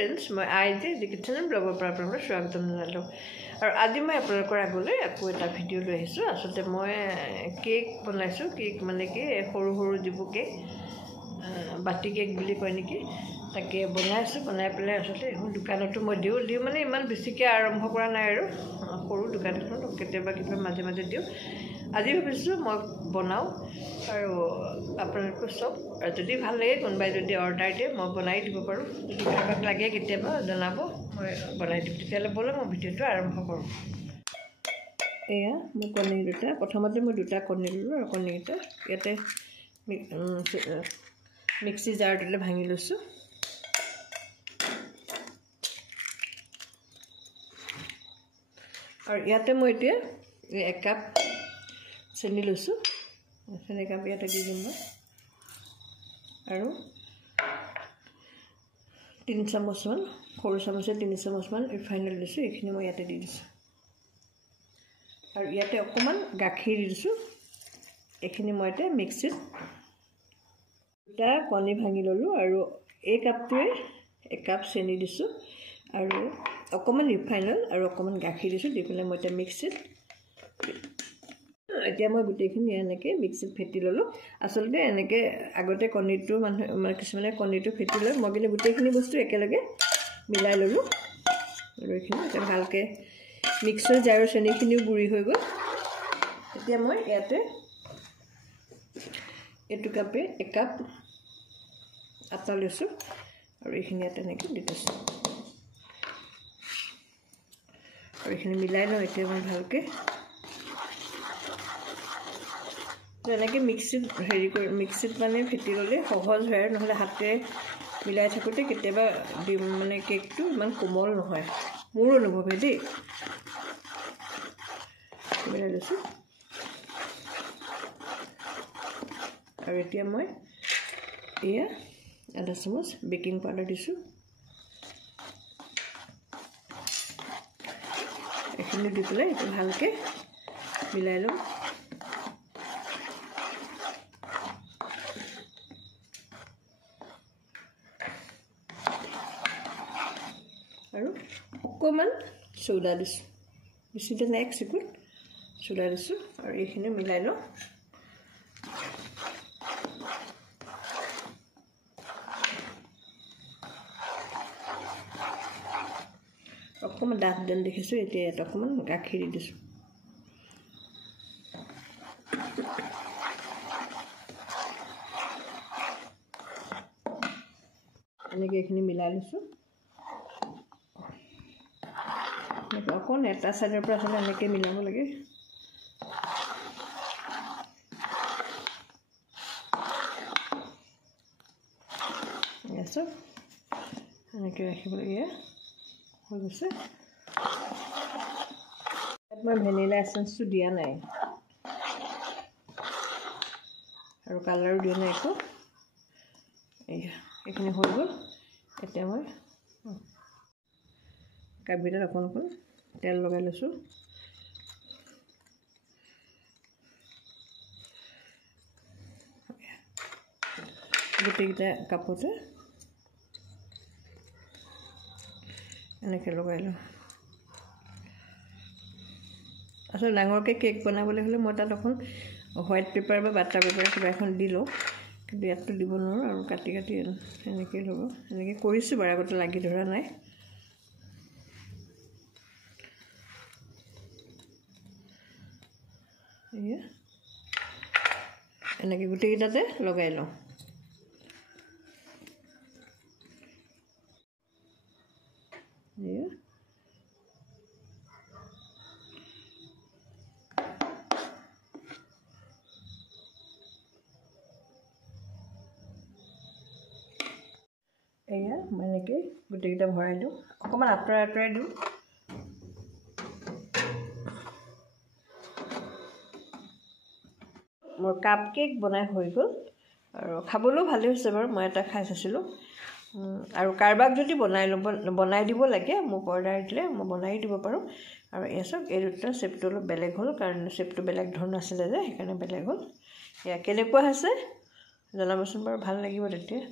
Friends, মই আইজে যি kitchen ব্লগৰ পৰা আপোনালোকক স্বাগতম জনালোঁ। আৰু আজি মই আপোনালোকৰ আগলৈ আকৌ এটা ভিডিঅ' লৈ আহিছোঁ। আচলতে মই কেক বনাইছোঁ। কেক মানে কি সৰু সৰু যিবোৰ কেক, বাটি কেক বুলি কয় নেকি, তাকে বনাইছোঁ। বনাই পেলাই আচলতে এখন দোকানতো মই দিওঁ মানে ইমান বেছিকৈ আৰম্ভ কৰা নাই আৰু সৰু দোকান এখনত কেতিয়াবা মাজে মাজে দিওঁ। আজি ভাবিছোঁ মই বনাওঁ আৰু আপোনালোকে চব, যদি ভাল লাগে কোনোবাই যদি অৰ্ডাৰ দিয়ে মই বনাই দিব পাৰোঁ। যদি কাৰোবাক লাগে কেতিয়াবা জনাব, মই বনাই দিম। তেতিয়াহ'লে ব'লক মই ভিডিঅ'টো আৰম্ভ কৰোঁ। এয়া মোৰ কণী দুটা, প্ৰথমতে মই দুটা কণী ল'লোঁ আৰু কণীকেইটা ইয়াতে মিক্সি জাৰটোলৈ ভাঙি লৈছোঁ। আৰু ইয়াতে মই এতিয়া 1 কাপ চেনি লৈছোঁ। চেনি কাপ ইয়াতে দি দিম মই, আৰু 3 চামুচমান, সৰু চামুচে 3 চামুচমান ৰিফাইন অইল দিছোঁ। এইখিনি মই ইয়াতে দি দিছোঁ। আৰু ইয়াতে অকণমান গাখীৰ দি দিছোঁ। এইখিনি মই এতিয়া মিক্সিত দুটা কণী ভাঙি ল'লোঁ, আৰু এই কাপটোৱে 1 কাপ চেনি দিছোঁ, আৰু অকণমান ৰিফাইন অইল আৰু অকণমান গাখীৰ দিছোঁ। দি পেলাই মই এতিয়া মিক্সিত, এতিয়া মই গোটেইখিনি এনেকৈ মিক্সিত ফেটি ল'লোঁ। আচলতে এনেকৈ আগতে কণীটো মানে কিছুমানে কণীটো ফেটি লয়, মই কিন্তু গোটেইখিনি বস্তু একেলগে মিলাই ল'লোঁ। আৰু এইখিনি এতিয়া ভালকৈ মিক্স হৈ যায় আৰু চেনিখিনিও গুড়ি হৈ গ'ল। এতিয়া মই ইয়াতে এইটো কাপে 1 কাপ আটা লৈছোঁ, আৰু এইখিনি ইয়াতে এনেকৈ দি দিছোঁ। আৰু এইখিনি মিলাই লওঁ এতিয়া মই ভালকৈ। এনেকৈ মিক্সিত মানে ফেটি ল'লে সহজ হয়, আৰু নহ'লে হাতেৰে মিলাই থাকোঁতে কেতিয়াবা মানে কেকটো ইমান কোমল নহয়, মোৰ অনুভৱে দেই। মিলাই লৈছোঁ। আৰু এতিয়া মই এয়া 1/2 চামুচ বেকিং পাউডাৰ দিছোঁ। এইখিনি দি পেলাই এইটো ভালকৈ মিলাই ল'ম। আৰু অকণমান চ'ডা দিছোঁ, বেছিতে নাই, 1 চিকুট চ'ডা দিছোঁ। আৰু এইখিনি মিলাই লওঁ। অকণমান ডাঠ যেন দেখিছোঁ। এতিয়া ইয়াত অকণমান গাখীৰ দি দিছোঁ। এনেকৈ এইখিনি মিলাই লৈছোঁ। অকণ এটা চাইডৰ পৰা আচলতে এনেকৈ মিলাব লাগে। চব এনেকৈ ৰাখিব লাগে। হৈ গৈছে। ইয়াত মই ভেনিলা এচেঞ্চটো দিয়া নাই, আৰু কালাৰো দিয়া নাই একো। এইখিনি হৈ গ'ল। এতিয়া মই কাপকেইটাত অকণ তেল লগাই লৈছোঁ। গোটেইকেইটা কাপতে এনেকৈ লগাই লওঁ। আচলতে ডাঙৰকৈ কেক বনাবলৈ হ'লে মই তাত অকণ হোৱাইট পেপাৰ বা বাটাৰ পেপাৰ কিবা এখন দি লওঁ, কিন্তু ইয়াততো দিব নোৱাৰোঁ। আৰু কাটি এনেকৈ ল'ব। এনেকৈ কৰিছোঁ বাৰু, আগতে লাগি ধৰা নাই। এয়া এনেকৈ গোটেইকেইটাতে লগাই লওঁ। এয়া এয়া মই এনেকৈ গোটেইকেইটা ভৰাই দিওঁ। অকণমান আঁতৰাই দিওঁ। মোৰ কাপ কেক বনাই হৈ গ'ল, আৰু খাবলৈও ভালেই হৈছে বাৰু। মই এটা খাই চাইছিলোঁ। আৰু কাৰোবাক যদি বনাই দিব লাগে, মোক অৰ্ডাৰ দিলে মই বনাই দিব পাৰোঁ। আৰু এয়া চাওক, এই দুটা শ্বেপটো অলপ বেলেগ হ'ল, কাৰণ শ্বেপটো বেলেগ ধৰণৰ আছিলে যে, সেইকাৰণে বেলেগ হ'ল। এয়া কেনেকুৱা হৈছে জনাবচোন বাৰু, ভাল লাগিব তেতিয়া।